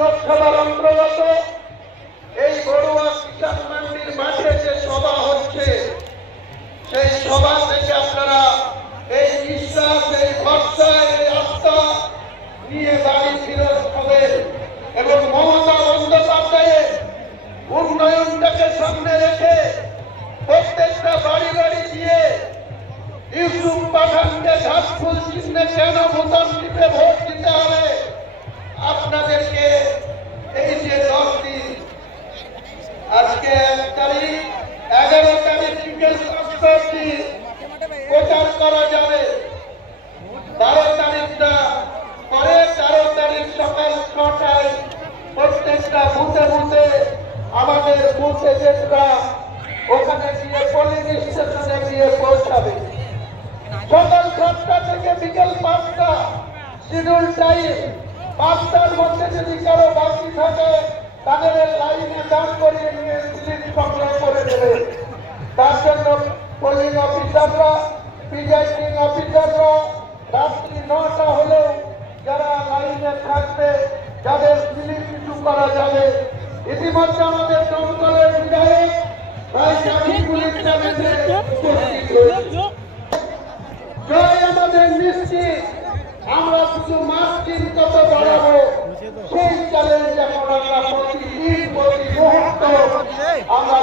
লোকসভার অন্তর্গত এই বড়ুয়া কিষাণ মান্ডির মাঠে যে সভা হচ্ছে, সেই সভা থেকে আপনারা এই বিশ্বাস, এই ভরসা, এই আস্থা নিয়ে বাড়ি ফিরত হবেন এবং মমতা বন্দ্যোপাধ্যায়ের উন্নয়নটাকে সামনে রেখে প্রত্যেকটা বাড়ি বাড়ি দিয়ে ইউসুফ পাঠানকে ঘাসফুল চিহ্নে কেন বোতাম টিপে ভোট দিতে হবে, আপনাদেরকে এই যে 10 দিন, আজকে 1 তারিখ, 11 তারিখ বিকেল 5টা অবধি প্রচার করা যাবে। 12 তারিখটা পরে 13 তারিখ সকাল 6টায় প্রত্যেকটা বুথে বুথে আমাদের বুথ এজেন্টরা ওখানে গিয়ে পোলিং স্টেশনে গিয়ে পৌঁছাবে। সকাল 7টা থেকে বিকেল 5টা শিডিউল টাইম। 5টার মধ্যে যদি কারো বাকি থাকে তাদের লাইনে দাঁড় করিয়ে নিয়ে স্লিপ সংগ্রহ করে দেবে। তার জন্য পোলিং অফিসাররা, প্রিজাইডিং অফিসাররা রাত্রি 9টা হলেও যারা লাইনে থাকবে, যাদের স্লিপ ইস্যু করা যাবে। ইতিমধ্যে আমাদের দমকলের বিধায়ক জয় আমাদের নিশ্চিত। আমরা শুধু মার্কিন কত বাড়াবো সেই চ্যালেঞ্জ এখন আমরা প্রতিদিন প্রতি মুহূর্ত আমরা